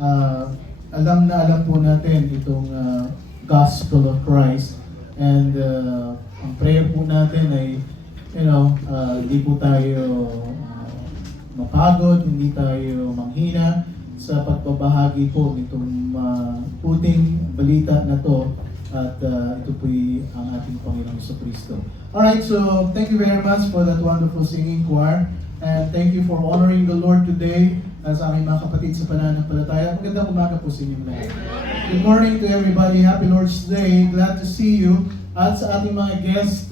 uh, alam po natin itong Gospel of Christ. And ang prayer po natin ay, hindi po tayo mapagod, hindi tayo manghina sa pagbabahagi po nitong puting balita na to. At ito po'y ang ating Panginoong Jesucristo. Alright, so thank you very much for that wonderful singing choir. And thank you for honoring the Lord today sa aming mga kapatid sa pananampalataya. Magandang umaga po sa inyong lahat. Good morning to everybody. Happy Lord's Day. Glad to see you. At sa ating mga guest,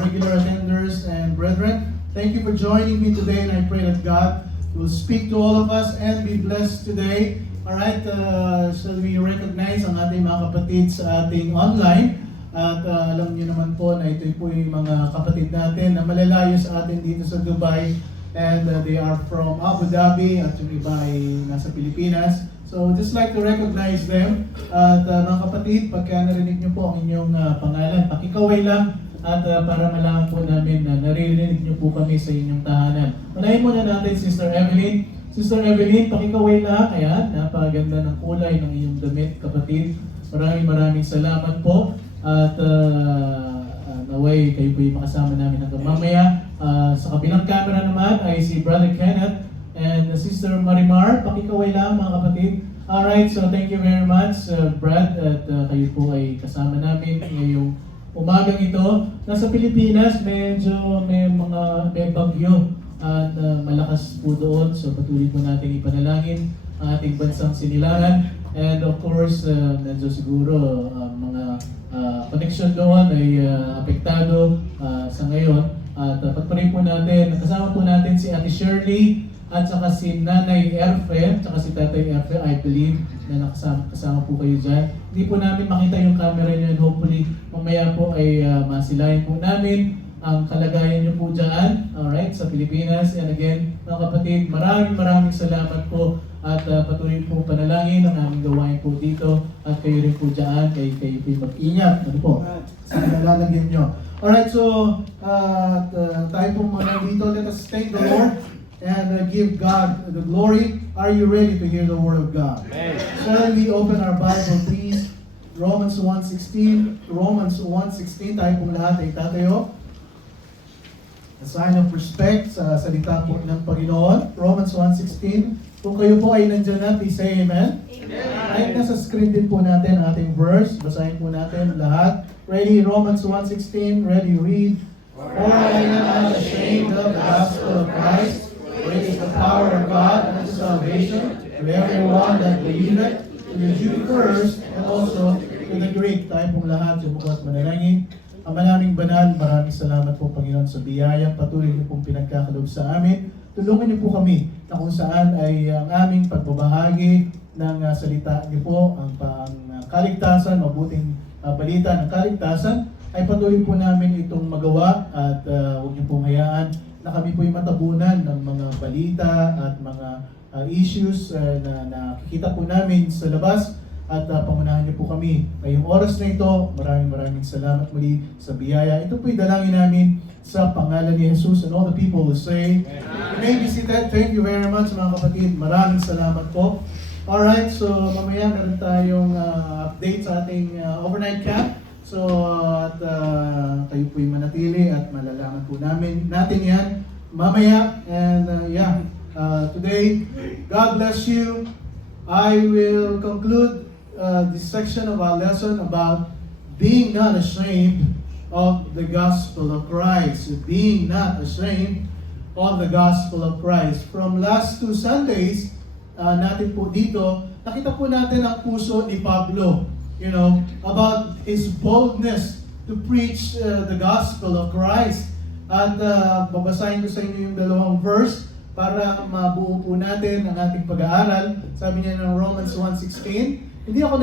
regular attenders and brethren, thank you for joining me today, and I pray that God will speak to all of us and be blessed today. Alright, shall we recognize ang ating mga kapatid sa ating online? At alam niyo naman po na ito po yung mga kapatid natin na malalayo sa atin dito sa Dubai. And they are from Abu Dhabi at yung iba ay nasa Pilipinas. So just like to recognize them. At mga kapatid, pagka narinig niyo po ang inyong pangalan, pakikaway lang. At para malaman po namin na naririnig niyo po kami sa inyong tahanan. Unahin muna natin Sister Evelyn. Sister Evelyn, pakikaway lang. Ayan, napaganda ng kulay ng iyong damit, kapatid. Maraming salamat po. At naway kayo po yung makasama namin hanggang mamaya. Sa kabilang camera naman ay si Brother Kenneth and Sister Marimar. Pakikaway lang mga kapatid. Alright, so thank you very much Brad, at kayo po ay kasama namin ngayong umagang ito. Nasa Pilipinas, medyo may bagyo at malakas po doon. So patuloy po natin ipanalangin ang ating bansang sinilangan. And of course, medyo siguro mga connection doon ay apektado sa ngayon. At pagparin po natin, kasama po natin si Ate Shirley at saka si Nanay Erfe, at saka si Tatay Erfe, I believe na kasama po kayo dyan. Hindi po namin makita yung camera nyo, and hopefully mamaya po ay masilayan po namin ang kalagayan nyo po dyan, alright, sa Pilipinas. And again, mga kapatid, maraming salamat po at patuloy po panalangin ang aming gawain po dito at kayo rin po dyan, kayo po mag-ingat, ano po, sa nalalagyan nyo. Alright, so tayo po muna dito. Let us thank the Lord and give God the glory. Are you ready to hear the Word of God? Amen. Shall we open our Bible, please? Romans 1:16. Romans 1:16. Tayo pong lahat ay tatayo. A sign of respect sa salita po ng Panginoon. Romans 1:16. Kung kayo po ay nandiyan na, please say amen. Amen. Kahit nasa screen din po natin ang ating verse. Basahin po natin lahat. Ready? Romans 1:16. Ready? Read. For I am not ashamed of the gospel of Christ, for it is the power of God unto salvation to everyone that believeth, to the Jew first, and also to the Greek. Tayo pong lahat, sumukat manalangin. Ama naming banal, maraming salamat po Panginoon sa biyayang patuloy niyo pong pinagkakaloob sa amin. Tulungan niyo po kami na kung saan ay ang aming pagbabahagi ng salita niyo po, ang kaligtasan, mabuting balita ng kaligtasan, ay patuloy po namin itong magawa at huwag niyo pong hayaan na kami po ay matabunan ng mga balita at mga issues na nakikita po namin sa labas. At pangunahan niyo po kami ngayong oras na ito. Maraming salamat muli sa biyaya. Ito po'y dalangin namin sa pangalan ni Jesus, and all the people will say, you may be seated. Thank you very much mga kapatid. Maraming salamat po. Alright, so mamaya meron tayong update sa ating overnight camp. So at kayo po'y manatili at malalaman po natin yan mamaya. And today, God bless you. I will conclude this section of our lesson about being not ashamed of the gospel of Christ. Being not ashamed of the gospel of Christ. From last 2 Sundays natin po dito, nakita po natin ang puso ni Pablo, about his boldness to preach the gospel of Christ. At babasahin ko sa inyo yung dalawang verse para mabuo po natin ang ating pag-aaral. Sabi niya ng Romans 1:16, hindi ko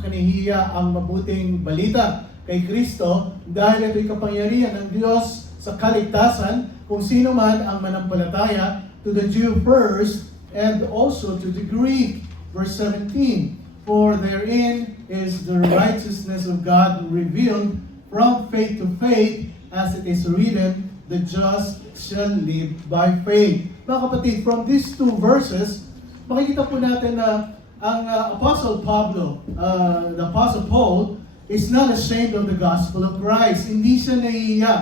kinahihiya ang mabuting balita kay Kristo dahil ito'y kapangyarihan ng Diyos sa kaligtasan kung sino man ang manampalataya, to the Jew first and also to the Greek. Verse 17, for therein is the righteousness of God revealed from faith to faith, as it is written, the just shall live by faith. Mga kapatid, from these two verses, makikita po natin na ang Apostle the Apostle Paul, is not ashamed of the gospel of Christ. Hindi siya nahihiya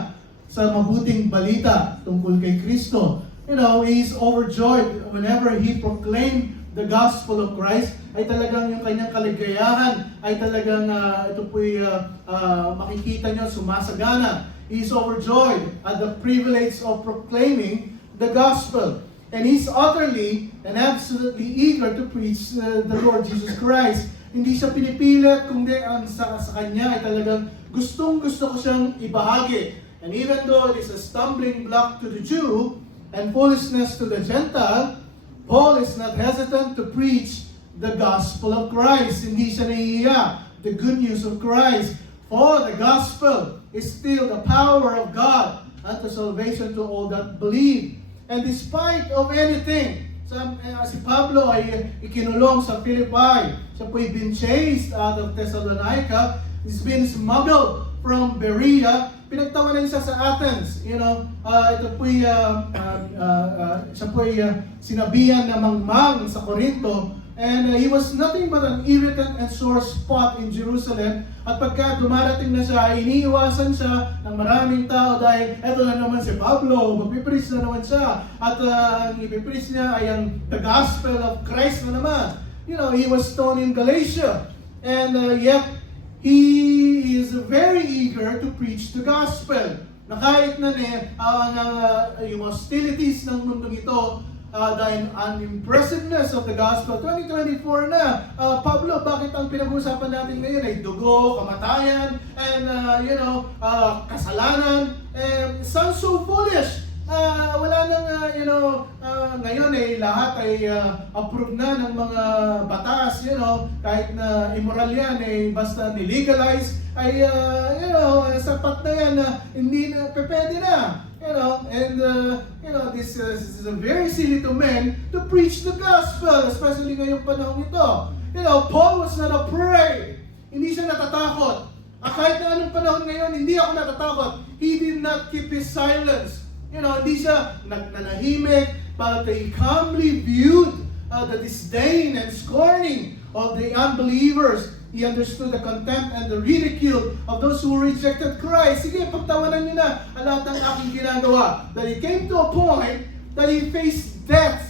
sa mabuting balita tungkol kay Kristo. You know, he's overjoyed whenever he proclaimed the gospel of Christ. Ay talagang yung kanyang kaligayahan ay talagang ito po'y makikita nyo sumasagana. He's overjoyed at the privilege of proclaiming the gospel. And he's utterly and absolutely eager to preach the Lord Jesus Christ. Hindi siya pinipilit, kundi ang sa kanya ay talagang gustong-gusto ko siyang ibahagi. And even though it is a stumbling block to the Jew and foolishness to the Gentile, Paul is not hesitant to preach the gospel of Christ. Hindi siya nahihiya. The good news of Christ. For the gospel is still the power of God unto salvation to all that believe. And despite of anything, si Pablo ay ikinulong sa Philippi. Siya po'y been chased out of Thessalonica. He's been smuggled from Berea. Pinagtawanan siya sa Athens. You know, ito po'y siya po'y sinabihan na mangmang sa Corinto. And he was nothing but an irritant and sore spot in Jerusalem. At pagka dumarating na siya, iniiwasan siya ng maraming tao dahil eto na naman si Pablo, magpipreach na naman siya. At ang ipipreach niya ay ang the gospel of Christ na naman. You know, he was stoned in Galatia. And yet, he is very eager to preach the gospel. Na kahit na yung hostilities ng mundong ito, dahil unimpressiveness of the gospel. 2024 na. Pablo, bakit ang pinag-uusapan natin ngayon ay dugo, kamatayan, and kasalanan? Sounds so foolish. Wala nang, ngayon ay lahat ay approved na ng mga batas, kahit na immoral yan, basta nilegalize, ay, sapat na yan na hindi na, pwede na. This is very silly to men to preach the gospel, especially ngayong panahon ito. Paul was not afraid. Hindi siya natatakot. Kahit na anong panahon ngayon, hindi ako natatakot. He did not keep his silence. Hindi siya nanahimik, but he calmly viewed the disdain and scorning of the unbelievers. He understood the contempt and the ridicule of those who rejected Christ. Sige, pagtawanan niyo na ang lahat ng aking ginagawa. That he came to a point that he faced death.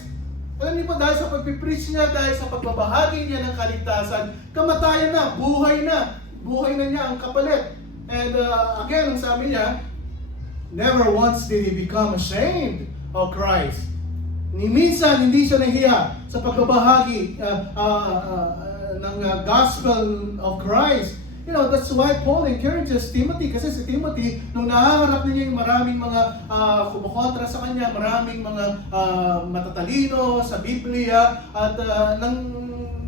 Alam niyo po, dahil sa pagpipreach niya, dahil sa pagbabahagi niya ng kaligtasan, kamatayan na, buhay na. Buhay na niya ang kapalit. And again, ang sabi niya, never once did he become ashamed of Christ. Ni minsan, hindi siya nahiya sa pagbabahagi ng gospel of Christ. That's why Paul encourages Timothy, kasi si Timothy, nung nahaharap niya yung maraming mga kumukontra sa kanya, maraming mga matatalino sa Biblia, at nang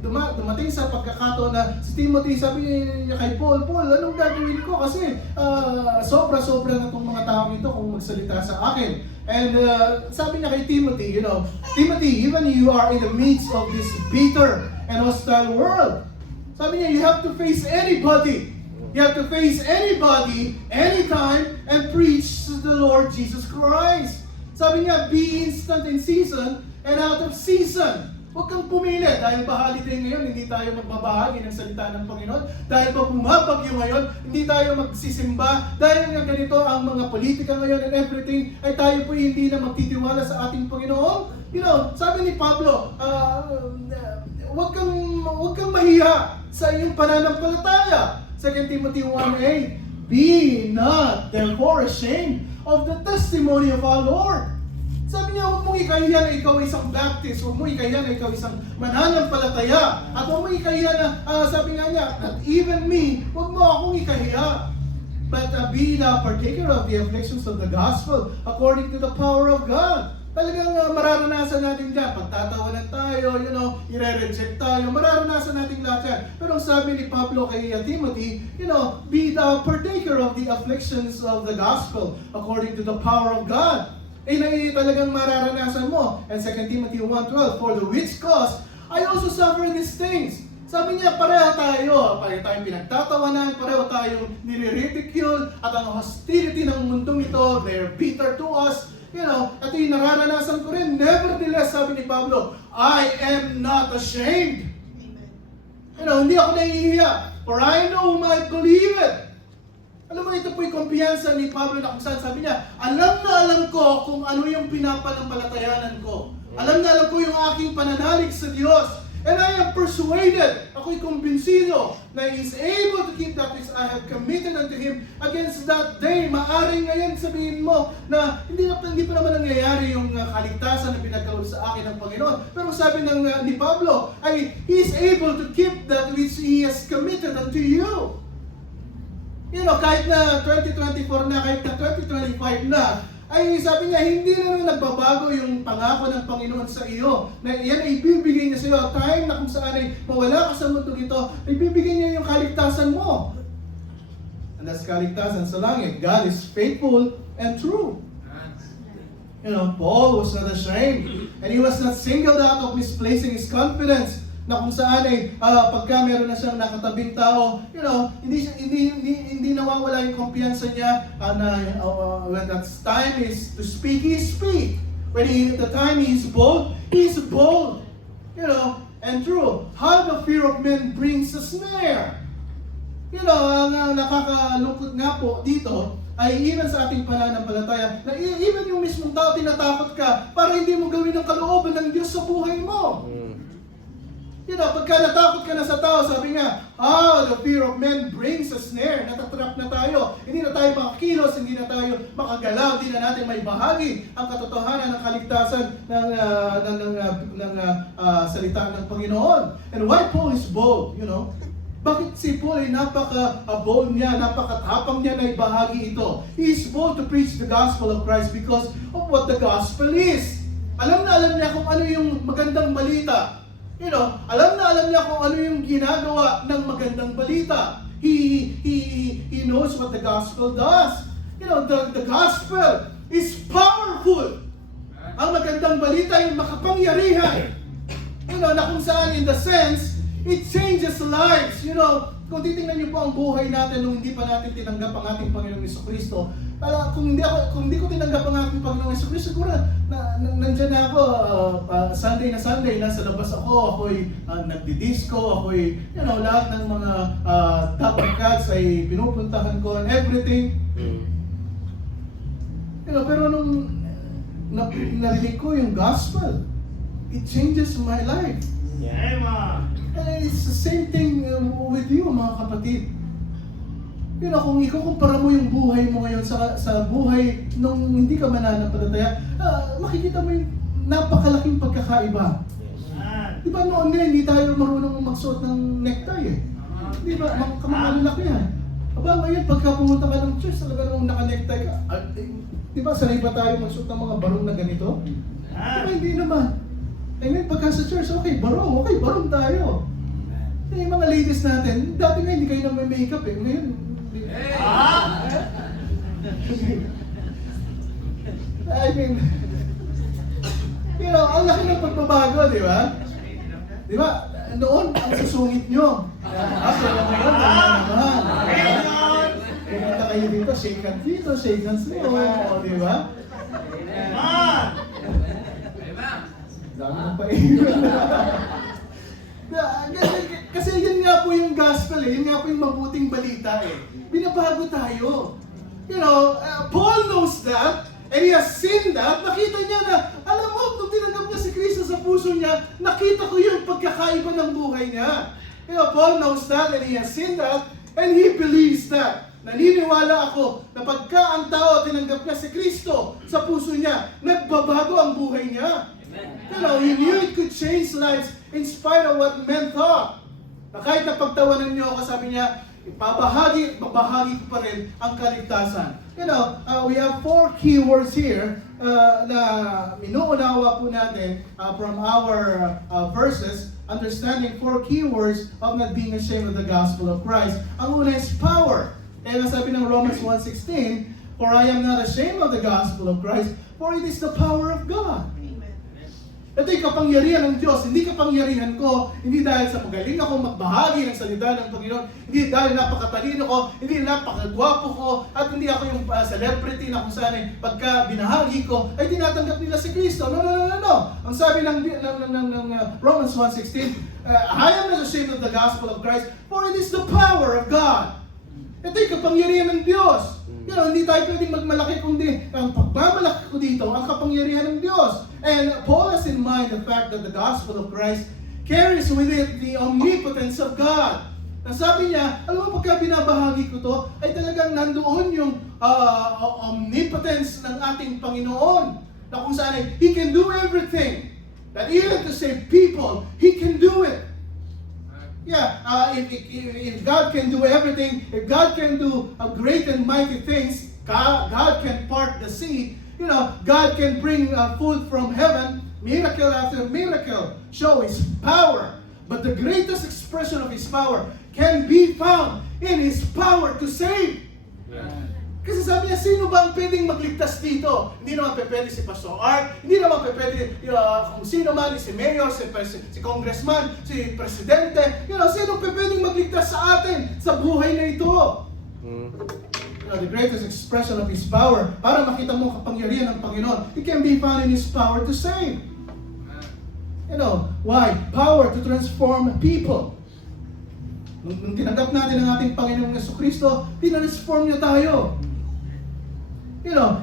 dumating sa pagkakataon na si Timothy, sabi niya kay Paul, anong gagawin ko? Kasi sobra-sobra na itong mga taong ito kung magsalita sa akin. And sabi niya kay Timothy, Timothy, even you are in the midst of this bitter and hostile world. Sabi niya, you have to face anybody. You have to face anybody, anytime, and preach to the Lord Jesus Christ. Sabi niya, be instant in season and out of season. Huwag kang pumili. Dahil ba holiday ngayon, hindi tayo magbabahagi ng salita ng Panginoon. Dahil ba bumabagyo ngayon, hindi tayo magsisimba. Dahil nga ganito ang mga politika ngayon and everything, ay tayo po hindi na magtitiwala sa ating Panginoon. Sabi ni Pablo, huwag kang mahiya sa iyong pananampalataya. 2 Timothy 1:8, be not therefore ashamed of the testimony of our Lord. Sabi niya, huwag mong ikahiya na ikaw isang Baptist, huwag mong ikahiya na ikaw isang mananampalataya, at huwag mong ikahiya na, sabi nga niya, not even me, huwag mo akong ikahiya. But be the partaker of the afflictions of the gospel according to the power of God. Talagang mararanasan natin dyan. Pagtatawanan tayo, ire-reject tayo, mararanasan natin lahat yan. Pero ang sabi ni Pablo kay Timothy, be the partaker of the afflictions of the gospel according to the power of God. Talagang mararanasan mo. And 2 Timothy 1:12, for the which cause I also suffer these things. Sabi niya, pareho tayong pinagtatawanan, pareho tayong nire-ridicule, at ang hostility ng mundong ito, they're bitter to us. At yung nararanasan ko rin, nevertheless, sabi ni Pablo, I am not ashamed. Hindi ako nahihiya. For I know whom I believe it. Alam mo, ito po'y kumpiyansa ni Pablo na kung saan sabi niya, alam na alam ko kung ano yung pinapanampalatayanan ko. Alam na alam ko yung aking pananalig sa Diyos. And I am persuaded, ako'y kumbinsido, na He is able to keep that which I have committed unto Him against that day. Maaring ngayon sabihin mo na hindi pa naman nangyayari yung kaligtasan na pinagkaloob sa akin ng Panginoon. Pero sabi ni Pablo, ay He is able to keep that which He has committed unto you. Kahit na 2024 na, kahit na 2025 na, ay sabi niya, hindi na nagbabago yung pangako ng Panginoon sa iyo. Na yan ay ibibigay niya sa iyo. Time na kung saan ay mawala ka sa mundo ito, ibibigay niya yung kaligtasan mo. And that's kaligtasan sa langit. God is faithful and true. Paul was not ashamed. And he was not singled out of misplacing his confidence. Na kung saan ay pagka meron na siyang nakatabing tao, hindi nawawala yung kumpiyansa niya when that time is to speak, he speak. When the time he is bold, he is bold. And true. How the fear of men brings a snare. Ang nakakalungkot nga po dito ay even sa ating pananampalataya na even yung mismong tao tinatakot ka para hindi mo gawin ang kalooban ng Diyos sa buhay mo. Pagka natakot ka na sa tao, sabi nga, the fear of men brings a snare. Natatrap na tayo. Hindi na tayo makakilos, hindi na tayo makagalaw, hindi na natin may bahagi ang katotohanan ng kaligtasan ng salita ng Panginoon. And why Paul is bold, Bakit si Paul ay napaka-bold niya, napakatapang niya na ibahagi ito? He is bold to preach the gospel of Christ because of what the gospel is. Alam niya kung ano yung magandang balita. Alam niya kung ano yung ginagawa ng magandang balita. He knows what the gospel does. The gospel is powerful. Ang magandang balita ay makapangyarihan. Na kung saan in the sense, it changes lives. Kung titingnan niyo po ang buhay natin nung hindi pa natin tinanggap ang ating Panginoong Jesucristo, kung hindi ko tinanggap ang ating Panginoong Jesucristo, siguro nandiyan na ako, Sunday na Sunday, nasa labas ako'y nagdi-disco, ako'y, lahat ng mga top cats ay pinupuntahan ko and everything. Pero nung narinig ko yung gospel, it changes my life. Yeah. And it's the same thing with you, mga kapatid. Kung ikukumpara mo yung buhay mo ngayon sa buhay nung hindi ka mananampalataya, makikita mo yung napakalaking pagkakaiba. Di ba noon nga, hindi tayo marunong magsuot ng necktie eh. Di ba, kamakalaki yan. Aba, ngayon, pagka pumunta ka ng church, talaga namang naka-necktie ka. Di ba, sanay ba tayo magsuot ng mga barong na ganito? Di ba, hindi naman. Eh ngayon, pagka sa church, okay, barong tayo. Eh, yung mga ladies natin, dati nga hindi kayo na may makeup eh. Ngayon, I mean, ang laki ng pagbabago, di ba? Di ba? Noon, ang susungit nyo. After na ngayon, kamanaman. Pumunta kayo dito, shake hands dito, shake hands dito. O, di ba? Dami ng paiwan. Kasi yun nga po yung gospel eh, yun nga po yung mabuting balita eh. Binabago tayo. Paul knows that, and he has seen that. Nakita niya na, alam mo, nung tinanggap niya si Kristo sa puso niya, nakita ko yung pagkakaiba ng buhay niya. Paul knows that, and he has seen that, and he believes that. Naniniwala ako na pagka ang tao tinanggap niya si Kristo sa puso niya, nagbabago ang buhay niya. He knew it could change lives in spite of what men thought. Na kahit na pagtawanan niyo ako, sabi niya, babahagi ko pa rin ang kaligtasan. We have 4 key words here na minuunawa po natin from our verses, understanding 4 key words of not being ashamed of the gospel of Christ. Ang una is power. Kaya sabi ng Romans 1:16, for I am not ashamed of the gospel of Christ, for it is the power of God. Ito yung kapangyarihan ng Diyos, hindi kapangyarihan ko, hindi dahil sa magaling ako magbahagi ng salita ng Panginoon, hindi dahil napakatalino ko, hindi napakagwapo ko, at hindi ako yung celebrity na kung saan pagka binahagi ko, ay tinatanggap nila si Kristo. No. Ang sabi ng Romans 1:16, I am not ashamed of the gospel of Christ, for it is the power of God. Ito yung kapangyarihan ng Diyos. Hindi tayo pwedeng magmalaki kundi ang pagmamalaki ko dito, ang kapangyarihan ng Diyos. And Paul has in mind the fact that the gospel of Christ carries with it the omnipotence of God. Nasabi niya, alam mo, pagka binabahagi ko to, ay talagang nandoon yung omnipotence ng ating Panginoon. Na kung saan ay, He can do everything. That even to save people, He can do it. Yeah, if God can do everything, if God can do great and mighty things, God can part the sea, God can bring food from heaven, miracle after miracle, show His power. But the greatest expression of His power can be found in His power to save. Yeah. Kasi sabi niya, sino ba ang pwedeng magligtas dito? Hindi naman pwede si Pastor Art, hindi naman pwede kung sino man, si Mayor, si Congressman, si Presidente, sino pwedeng magligtas sa atin sa buhay na ito? The greatest expression of His power, para makita mo kapangyarihan ng Panginoon, it can be found in His power to save. Why? Power to transform people. Nung tinanggap natin ang ating Panginoong Jesucristo, tinransform niya tayo.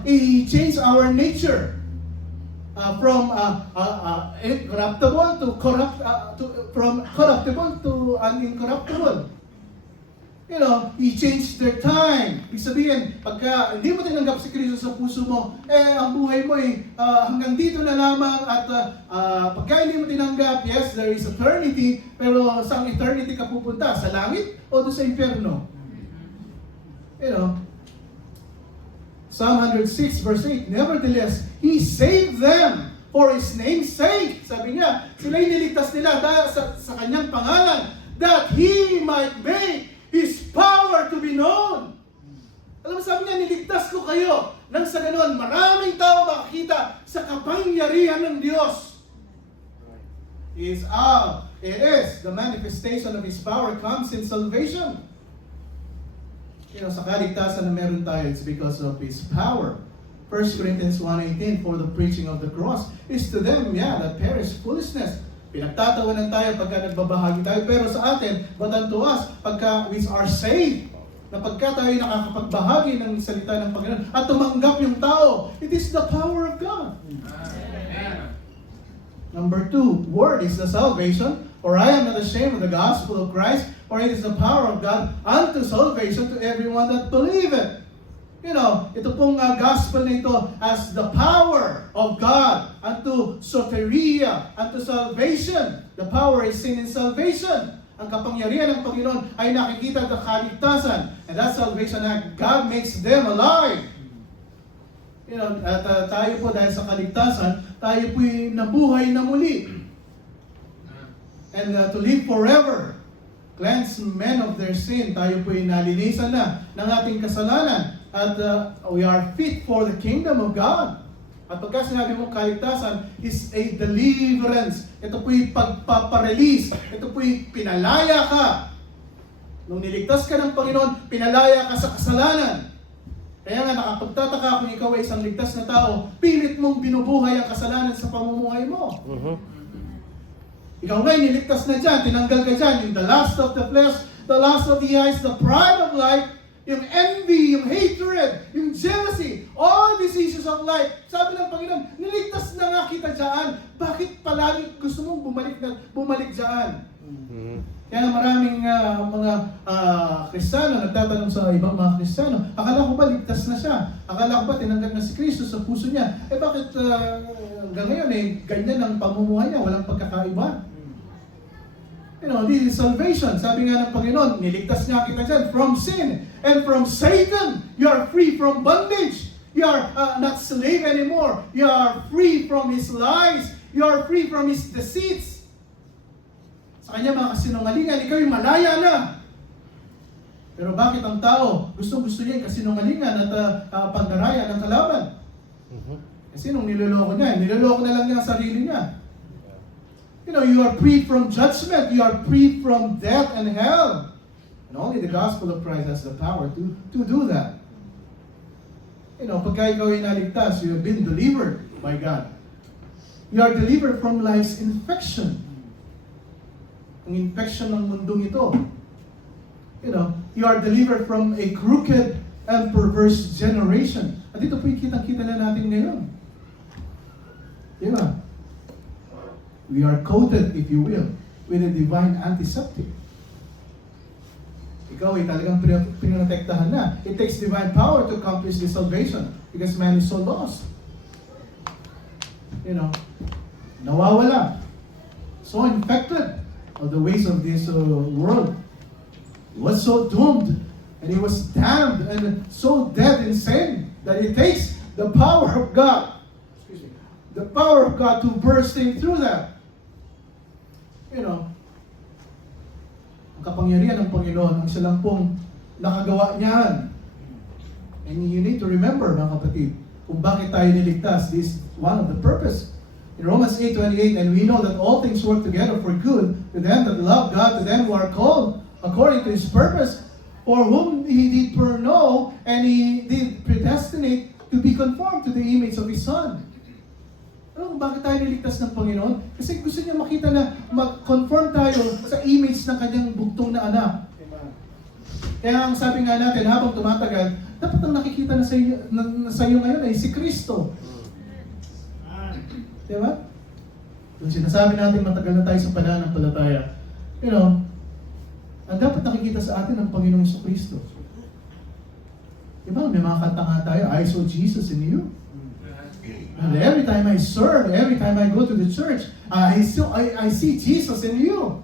He changed our nature from incorruptible from corruptible to incorruptible. He changed their time. Ibig sabihin, pagka hindi mo tinanggap si Kristo sa puso mo, ang buhay mo hanggang dito na lamang at pagka hindi mo tinanggap, yes, there is eternity, pero saan eternity ka pupunta? Sa langit o doon sa impyerno? Psalm 106 verse 8, nevertheless, He saved them for His name's sake. Sabi niya, sila iniligtas nila dahil sa kanyang pangalan, that He might make His power to be known. Alam mo, sabi niya, niligtas ko kayo. Nang sa ganon, maraming tao makakita sa kapangyarihan ng Diyos. It is the manifestation of His power comes in salvation. Sa kaligtasan na meron tayo, it's because of His power. 1 Corinthians 1:18, for the preaching of the cross is to them, that perish foolishness. Pinagtatawanan tayo pagka nagbabahagi tayo, pero sa atin, but unto us, pagka we are saved, na pagka tayo nakakapagbahagi ng salita ng Panginoon, at tumanggap yung tao, it is the power of God. Amen. Number 2, word is the salvation, or I am not ashamed of the gospel of Christ, for it is the power of God unto salvation to everyone that believeth. Ito pong gospel na ito as the power of God unto soteria, unto salvation. The power is seen in salvation. Ang kapangyarihan ng Panginoon ay nakikita sa kaligtasan. And that salvation act, God makes them alive. At tayo po dahil sa kaligtasan, tayo po'y nabuhay na muli. And to live forever. Cleanse men of their sin. Tayo po'y nalinisan na ng ating kasalanan. At we are fit for the kingdom of God. At pagka sinabi mo kaligtasan is a deliverance. Ito po'y pagpaparelease. Ito po'y pinalaya ka. Nung niligtas ka ng Panginoon, pinalaya ka sa kasalanan. Kaya nga nakapagtataka kung ikaw ay isang ligtas na tao, pilit mong binubuhay ang kasalanan sa pamumuhay mo. Ikaw nga niligtas na dyan, tinanggal ka dyan, yung the lust of the flesh, the lust of the eyes, the pride of life, yung envy, yung hatred, yung jealousy, all these issues of life. Sabi ng Panginoon, niligtas na nga kita dyan. Bakit palagi gusto mong bumalik dyan? Kaya maraming mga Kristiyano nagtatanong sa ibang mga Kristiyano, akala ko ba ligtas na siya? Akala ko ba tinanggap na si Kristo sa puso niya? Bakit hanggang ngayon ganyan ang pamumuhay niya, walang pagkakaiba? This is salvation. Sabi nga ng Panginoon, niligtas niya kita dyan from sin and from Satan. You are free from bondage. You are not slave anymore. You are free from his lies. You are free from his deceits. Sa kanya mga kasinungalingan, ikaw yung malaya na. Pero bakit ang tao gusto niya yung kasinungalingan at pandaraya ng kalaban? Kasi nung niloloko na lang niya ang sarili niya. You are free from judgment. You are free from death and hell. And only the gospel of Christ has the power to do that. Pagka ikaw ay naligtas, you have been delivered by God. You are delivered from life's infection. Ang infection ng mundong ito. You are delivered from a crooked and perverse generation. At ito po yung kitang-kita na natin ngayon. Diba? We are coated, if you will, with a divine antiseptic. Ikaw ay talagang pinotektahan na. It takes divine power to accomplish this salvation because man is so lost. Nawawala. So infected of the ways of this world. He was so doomed and he was damned and so dead in sin that it takes the power of God. The power of God to burst him through that. Ang kapangyarihan ng Panginoon, ang siya lang pong nakagawa niyan. And you need to remember, mga kapatid, kung bakit tayo niligtas. This is one of the purpose. In Romans 8:28, and we know that all things work together for good to them that love God, to them who are called according to His purpose, for whom He did foreknow, and He did predestinate to be conformed to the image of His Son. Bakit tayo niligtas ng Panginoon? Kasi gusto niya makita na mag-conform tayo sa image ng kanyang bugtong na anak. Kaya ang sabi nga natin, habang tumatagal, dapat ang nakikita na sa iyo ngayon ay si Kristo. Diba? Kung sinasabi natin matagal na tayo sa pananampalataya, ang dapat nakikita sa atin ang Panginoong sa Kristo. Diba? May mga kanta nga tayo, I saw Jesus in you. And every time I serve, every time I go to the church, I see Jesus in you.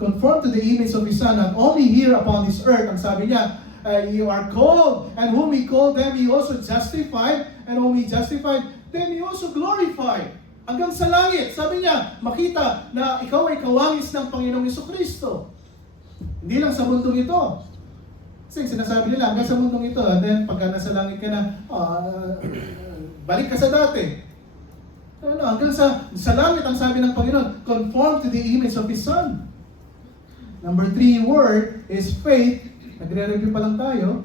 Conform to the image of His Son, not only here upon this earth. Ang sabi niya, you are called, and whom He called them, He also justified, and whom He justified, them He also glorified. Hanggang sa langit, sabi niya, makita na ikaw ay kawangis ng Panginoong Jesucristo. Hindi lang sa mundong ito. Kasi sinasabi nila, hanggang sa mundong ito, and then pagka nasa langit ka na, balik ka sa dati. Hanggang sa langit, ang sabi ng Panginoon, conform to the image of His Son. Number 3 word is faith. Nagre-review pa lang tayo.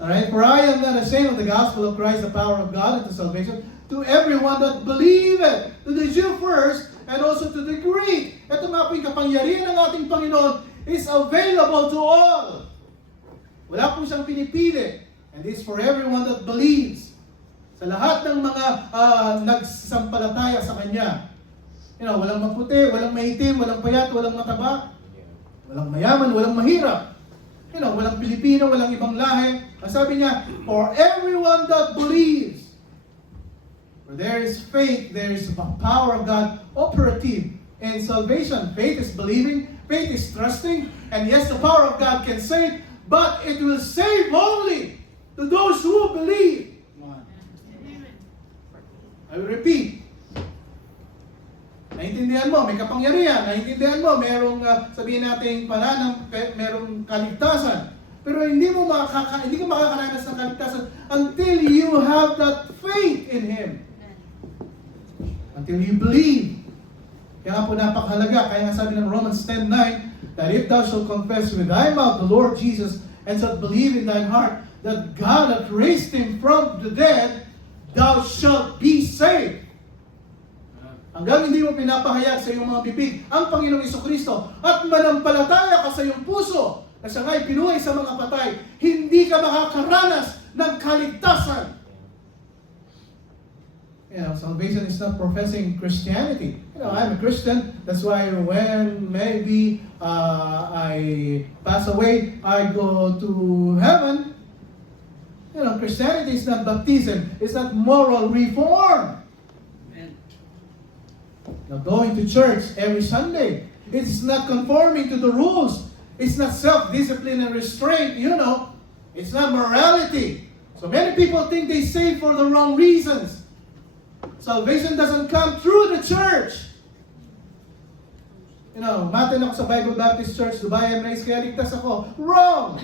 Alright, for I am not ashamed of the gospel of Christ, the power of God unto salvation, to everyone that believeth, to the Jew first, and also to the Greek. Ito nga po yung kapangyarihan ng ating Panginoon is available to all. Wala po siyang pinipili. And this for everyone that believes. Sa lahat ng mga nagsasampalataya sa Kanya. Walang maputi, walang maitim, walang payat, walang mataba. Walang mayaman, walang mahirap. Walang Pilipino, walang ibang lahi. Ang sabi niya, for everyone that believes. Where there is faith, there is the power of God operative in salvation. Faith is believing, faith is trusting, and yes, the power of God can save, but it will save only to those who believe. I will repeat. Naintindihan mo, may kapangyarihan. Naintindihan mo, merong sabihin natin merong kaligtasan. Pero hindi ka makakaranas ng kaligtasan until you have that faith in Him. Until you believe. Kaya nga po napakahalaga. Kaya nga sabi ng Romans 10:9, that if thou shalt confess with thy mouth the Lord Jesus, and shalt believe in thine heart that God hath raised Him from the dead, thou shalt be saved. Hanggang hindi mo pinapahayag sa iyong mga bibig ang Panginoong Jesucristo at manampalataya ka sa iyong puso na siya nga'y pinuhay sa mga patay, hindi ka makakaranas ng kaligtasan. Salvation is not professing Christianity. I'm a Christian. That's why when maybe I pass away, I go to heaven. Christianity is not baptism. It's not moral reform. Now going to church every Sunday. It's not conforming to the rules. It's not self-discipline and restraint, It's not morality. So many people think they save for the wrong reasons. Salvation doesn't come through the church. Matin ako sa Bible Baptist Church, Dubai Emirates, kaya ligtas ako. Wrong!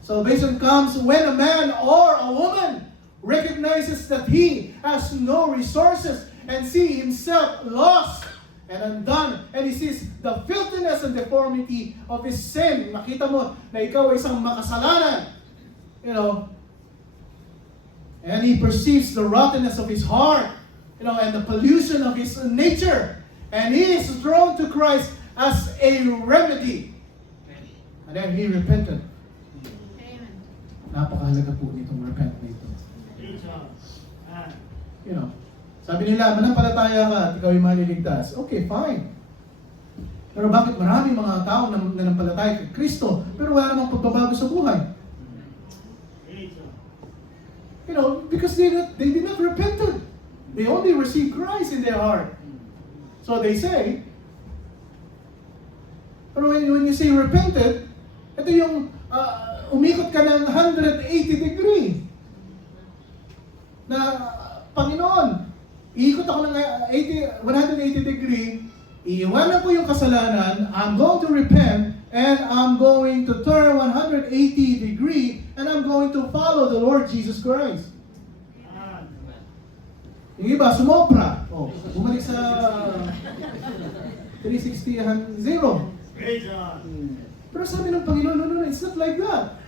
Salvation comes when a man or a woman recognizes that he has no resources and see himself lost and undone, and he sees the filthiness and deformity of his sin. Makita mo na ikaw ay isang makasalanan. And he perceives the rottenness of his heart, and the pollution of his nature. And he is drawn to Christ as a remedy. And then he repented. Amen. Napakahalaga po nitong repent na ito. Sabi nila, manampalataya ka at ikaw ay maliligtas. Okay, fine. Pero bakit maraming mga tao na nanampalataya kay Kristo, pero wala namang pagbabago sa buhay? Because they did not repented. They only received Christ in their heart. So they say, pero when you say repented, ito yung umikot ka ng 180 degree. Na, Panginoon, iikot ako ng 180 degree, iiwanan ko yung kasalanan, I'm going to repent, and I'm going to turn 180 degree, and I'm going to follow the Lord Jesus Christ. Yung iba, sumobra. Bumalik sa 360, 0. Pero sabi ng Panginoon, no, it's not like that.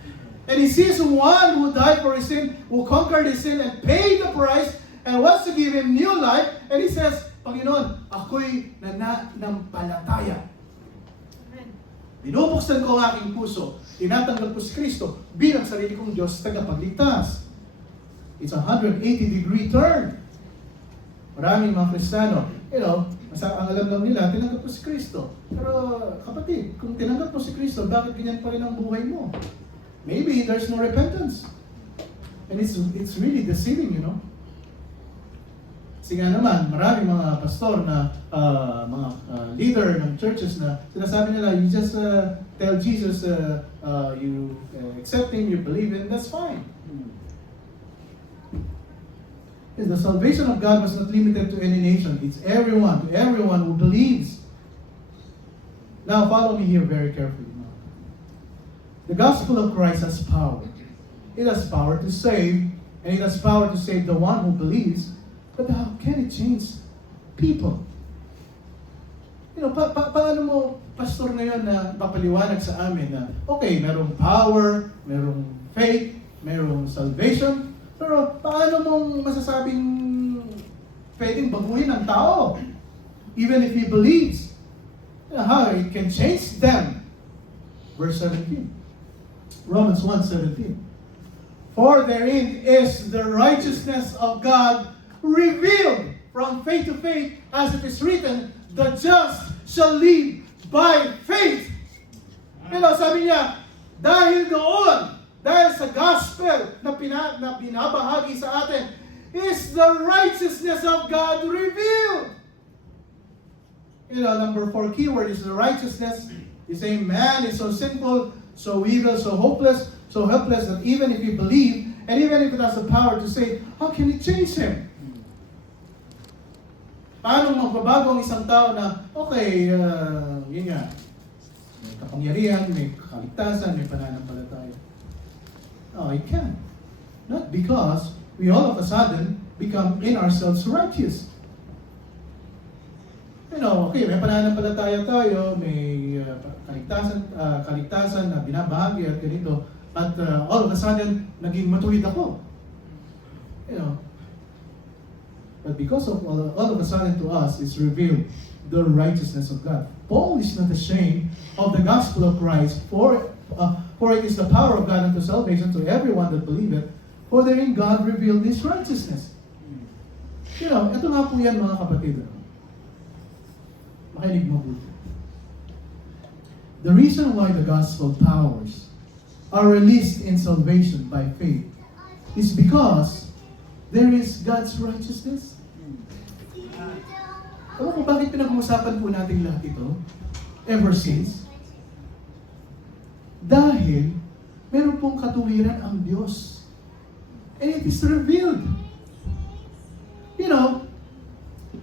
And he sees one who died for his sin, who conquered his sin and paid the price, and wants to give him new life, and he says, Panginoon, ako'y nananampalataya. Binubuksan ko ang aking puso, tinatanggap ko si Kristo bilang sarili kong Diyos tagapagligtas. It's a 180 degree turn. Maraming mga Kristiyano, ang alam lang nila, tinanggap ko si Kristo. Pero kapatid, kung tinanggap mo si Kristo, bakit ganyan pa rin ang buhay mo? Maybe there's no repentance. And it's really deceiving, Kasi nga naman, maraming mga pastor na, mga leader ng churches na sinasabi nila, you just tell Jesus, you accept Him, you believe in, that's fine. Because the salvation of God was not limited to any nation. It's everyone, to everyone who believes. Now follow me here very carefully. The gospel of Christ has power. It has power to save, and it has power to save the one who believes. But how can it change people? Paano mo, pastor ngayon na papaliwanag sa amin na, okay, merong power, merong faith, merong salvation, pero paano mong masasabing pwedeng baguhin ang tao? Even if he believes, how it can change them. Verse 17. Romans 1:17. For therein is the righteousness of God revealed from faith to faith, as it is written, the just shall live by faith. Sabi niya, dahil doon, dahil sa gospel na binabahagi sa atin, is the righteousness of God revealed. Number 4 keyword is the righteousness. You say, man is so sinful, so evil, so hopeless, so helpless that even if he believe, and even if it has the power to say, how can it change him? Paano magbabago ang isang tao na, okay, yun nga, may kapangyarihan, may kaligtasan, may pananampalataya. No, it can't. Not because we all of a sudden become in ourselves righteous. Okay, may pananampalataya tayo, may kaligtasan na binabahagi at ganito, at all of a sudden, naging matuwid ako. But because of all of a sudden to us is revealed the righteousness of God. Paul is not ashamed of the gospel of Christ, for it is the power of God unto salvation to everyone that believeth, for therein God revealed His righteousness. Ito nga po yan mga kapatid. Makinig mabuti. The reason why the gospel powers are released in salvation by faith is because there is God's righteousness. Alam mo bakit pinag-uusapan po natin lahat ito? Ever since? Dahil meron pong katuwiran ang Diyos. And it is revealed.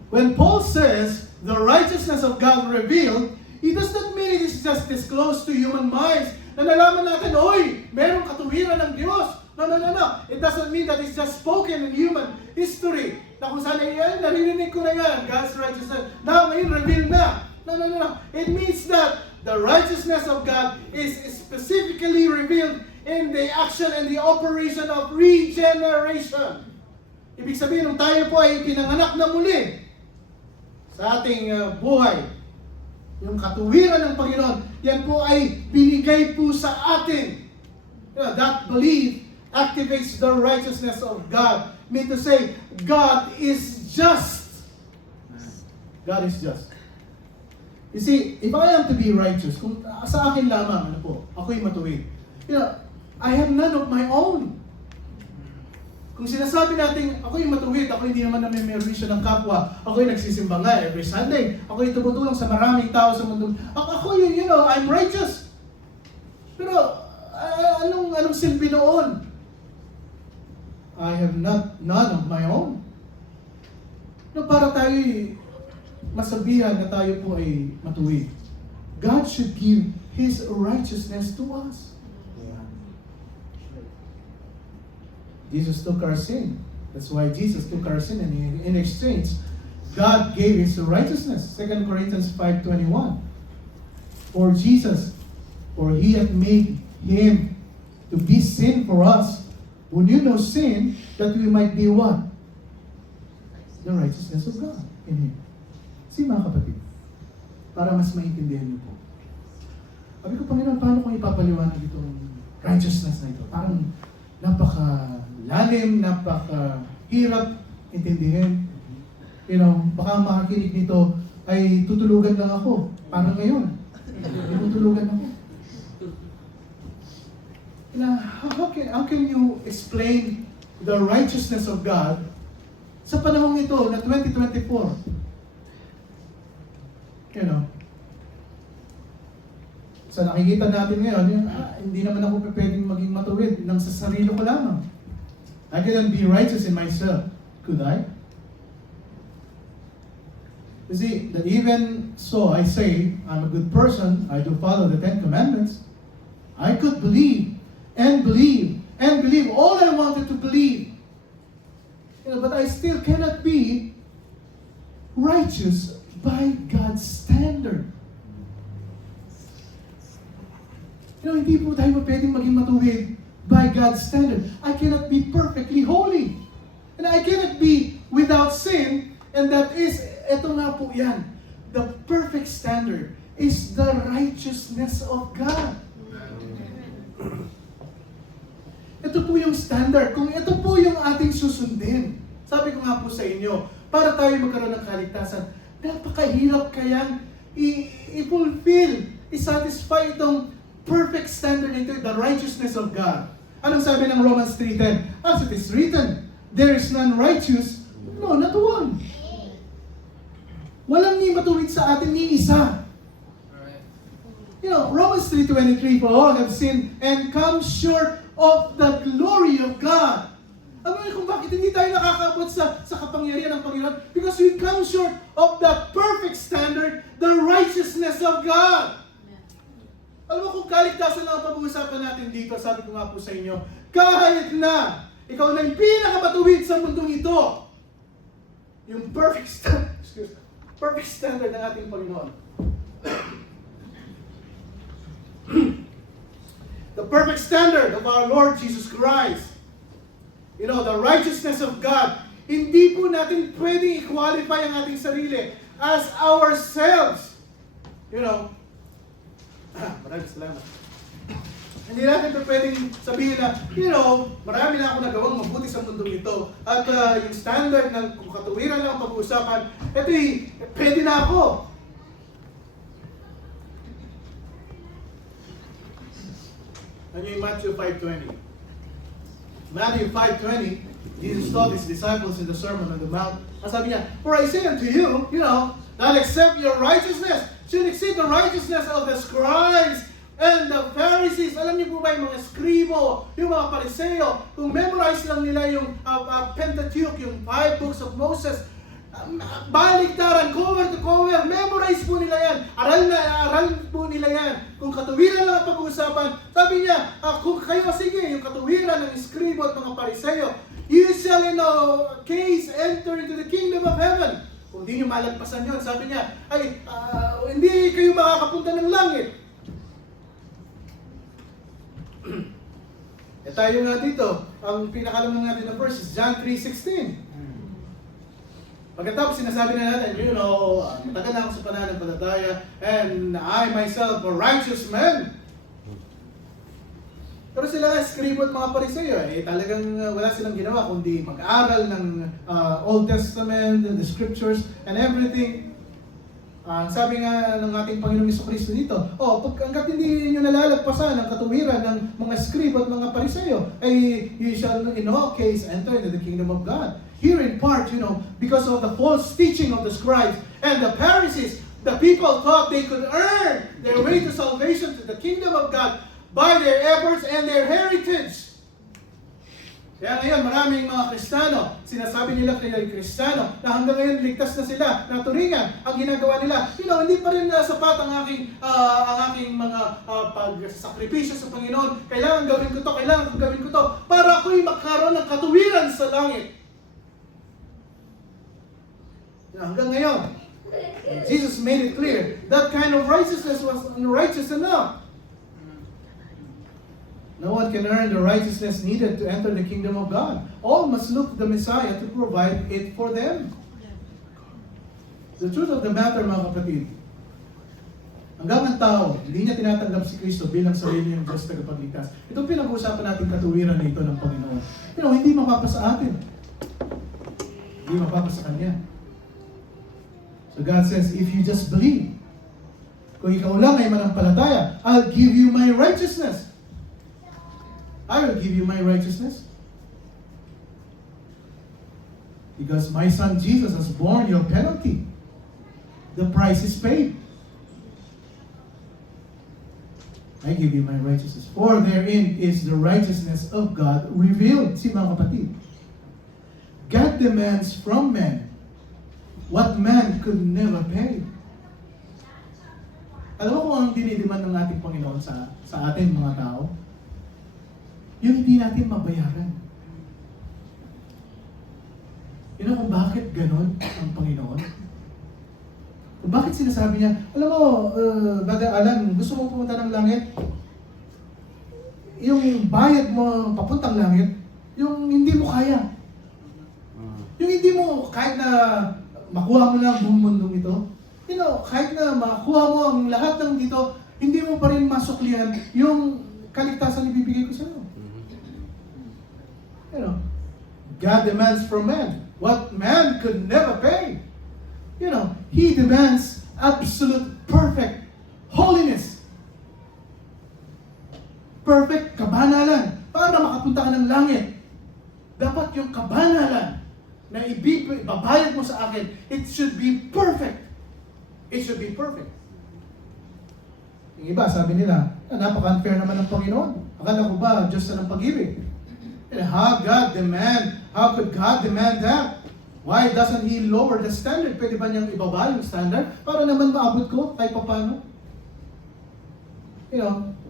When Paul says, the righteousness of God revealed, it does not mean it is just disclosed to human minds. Na nalaman natin, oy, merong katuwiran ng Diyos. No. It doesn't mean that it's just spoken in human history. Na kung saan yan, naririnig ko na yan, God's righteousness. Now, ngayon, reveal na. No. It means that the righteousness of God is specifically revealed in the action and the operation of regeneration. Ibig sabihin, nung tayo po ay pinanganak na muli sa ating buhay, yung katuwiran ng Panginoon, yan po ay binigay po sa atin. That belief activates the righteousness of God. Mean to say, God is just. God is just. You see, if I am to be righteous, kung sa akin lamang, ako'y matuwid. I have none of my own. Kung sinasabi natin, ako'y matuwid, ako hindi naman namimerwisyo ng kapwa, ako'y nagsisimba nga every Sunday, ako'y tumutulong sa maraming tao sa mundo, ako yun, I'm righteous. Pero, anong silbi noon? I have none of my own. Para tayo'y masabihan na tayo po ay matuwid, God should give His righteousness to us. Jesus took our sin. That's why Jesus took our sin, and in exchange, God gave His righteousness. 2 Corinthians 5:21. For Jesus, for He hath made Him to be sin for us, who knew no sin, that we might be what? The righteousness of God in Him. Si mga kapatid, para mas maintindihan niyo po. Sabi ko, Panginoon, paano kung ipapaliwanag itong righteousness na ito? Parang napaka-lalim, napaka-hirap intindihin. Baka makakinig nito ay tutulugan lang ako. Parang ngayon, tutulugan ako. How can you explain the righteousness of God sa panahong ito na 2024? Sa nakikita natin ngayon, hindi naman ako pwedeng maging matuwid nang sa sarili ko lamang. I cannot be righteous in myself. Could I? You see, that even so, I say, I'm a good person, I do follow the 10 Commandments. I could believe, and believe, and believe all I wanted to believe. But I still cannot be righteous by God's standard. Hindi po tayo pwedeng maging matuwid by God's standard. I cannot be perfectly holy. And I cannot be without sin. And that is, eto nga po yan. The perfect standard is the righteousness of God. Ito po yung standard. Kung ito po yung ating susundin, sabi ko nga po sa inyo, para tayo magkaroon ng kaligtasan, napakahirap kayang i-fulfill, i-satisfy itong perfect standard nito, the righteousness of God. Anong sabi ng Romans 3:10? As it is written, there is none righteous, no, not one. Walang ni matuwid sa atin ni isa. Romans 3:23, for all have sinned and come short of the glory of God. Ano kung bakit hindi tayo nakakaabot sa kapangyarihan ng Panginoon? Because we come short of the perfect standard, the righteousness of God. Alam mo kung kaligtasan lang ang pag-uusapan natin dito, sabi ko nga po sa inyo, kahit na ikaw na yung pinakamatuwid sa mundong ito, yung perfect standard ng ating Panginoon. The perfect standard of our Lord Jesus Christ. The righteousness of God. Hindi po natin pwedeng i-qualify ang ating sarili as ourselves. Maraming salamat. Hindi natin pwedeng sabihin na, marami na ako nagawang mabuti sa mundong ito. At yung standard ng katuwiran lang pag-uusapan, pwede na ako. Ano yung Matthew 5:20? Matthew 5:20, Jesus taught His disciples in the Sermon on the Mount. Ang sabi niya, for I say unto you, that except your righteousness should exceed the righteousness of the scribes and the Pharisees. Alam niyo po ba yung mga skribo, yung mga pariseo, kung memorize lang nila yung Pentateuch, yung 5 books of Moses, Baliktaran, cover to cover, memorize po nila yan. Aral na aral po nila yan. Kung katuwiran lang ang pag-uusapan, sabi niya, kung kayo, sige, yung katuwiran ng iskribo at mga pariseyo, you shall in no case enter into the kingdom of heaven. Kung di nyo malagpasan yun, sabi niya, ay, hindi kayo makakapunta ng langit. Tayo nga dito, ang pinakalamang natin na verse is John 3:16. Pagkatapos sinasabi na natin, matagal na ako sa pananampalataya and I myself a righteous man. Pero sila nga, skribo at mga pariseyo, talagang wala silang ginawa kundi mag-aral ng Old Testament, the scriptures, and everything. Sabi nga ng ating Panginoong Jesucristo dito, hanggat hindi nyo nalalagpasan ang katuwiran ng mga skribo at mga pariseyo, ay you shall in all case enter into the kingdom of God. Here in part, because of the false teaching of the scribes and the Pharisees, the people thought they could earn their way to salvation to the kingdom of God by their efforts and their heritage. Kaya ngayon, maraming mga Kristiyano, sinasabi nila kay Kristiyano na hanggang ngayon ligtas na sila, na turingan ang ginagawa nila. Hindi pa rin sapat ang aking mga pagsakripisyo sa Panginoon. Kailangan gawin ko to para ako'y magkaroon ng katuwiran sa langit. Hanggang ngayon, Jesus made it clear that kind of righteousness was unrighteous enough. No one can earn the righteousness needed to enter the kingdom of God. All must look to the Messiah to provide it for them. The truth of the matter, mga kapatid, hanggang ang tao, hindi niya tinatanggap si Kristo bilang sarili niyang Diyos tagapagligtas. Itong pinag-uusapan natin katuwiran nito ng Panginoon. Hindi mapapa sa atin. Hindi mapapa sa Kanya. So God says, if you just believe, kung ikaw lang ay manampalataya, I'll give you my righteousness. I will give you my righteousness. Because my son Jesus has borne your penalty. The price is paid. I give you my righteousness. For therein is the righteousness of God revealed. Si mga kapatid. God demands from men what man could never pay. Alam mo kung ang dinidiman ng ating Panginoon sa ating mga tao? Yung hindi natin mabayaran. Kung bakit ganon ang Panginoon? Kung bakit sinasabi niya, alam mo, Brother Alan, gusto mo pumunta ng langit? Yung bayad mo papuntang langit, yung hindi mo kaya. Yung hindi mo, kahit na makuha mo na ang buong mundong ito, kahit na makuha mo ang lahat ng dito, hindi mo pa rin masuklihan yung kaligtasan na ibibigay ko sa iyo. God demands from man what man could never pay. He demands absolute perfect holiness. Perfect kabanalan. Para makapunta ka ng langit, dapat yung kabanalan na ibabayad mo sa akin, it should be perfect. It should be perfect. Yung iba, sabi nila, napaka-unfair naman ng Panginoon. Akala ko ba, Diyos na ng pag-ibig? How could God demand that? Why doesn't He lower the standard? Pwede ba niyang ibaba yung standard para naman maabot ko kahit paano?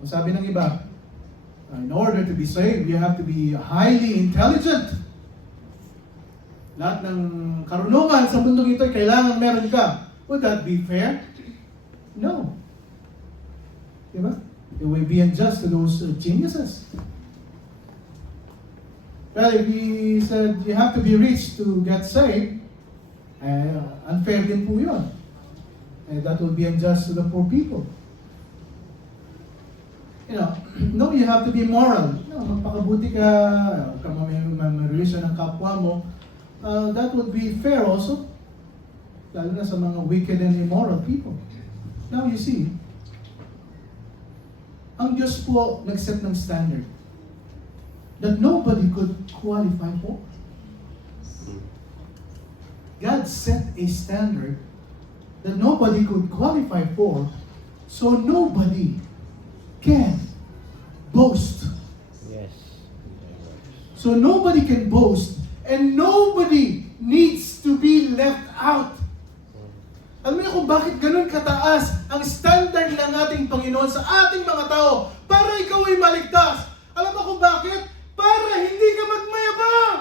Sabi ng iba, in order to be saved, you have to be highly intelligent. Lahat ng karunungan sa mundong ito, kailangan meron ka. Would that be fair? No. Diba? It will be unjust to those geniuses. Well, if He said you have to be rich to get saved, unfair din po yun. And that will be unjust to the poor people. No, you have to be moral. Magpakabuti ka, mamarelasyon ng kapwa mo. That would be fair also. Lalo na sa mga wicked and immoral people. Now you see, ang Diyos po nag-set ng standard that nobody could qualify for. God set a standard that nobody could qualify for, so nobody can boast. Yes. So nobody can boast, and nobody needs to be be left out. Alam niyo kung bakit ganun kataas ang standard ng ating Panginoon sa ating mga tao para ikaw ay maligtas? Alam mo kung bakit? Para hindi ka magmayabang.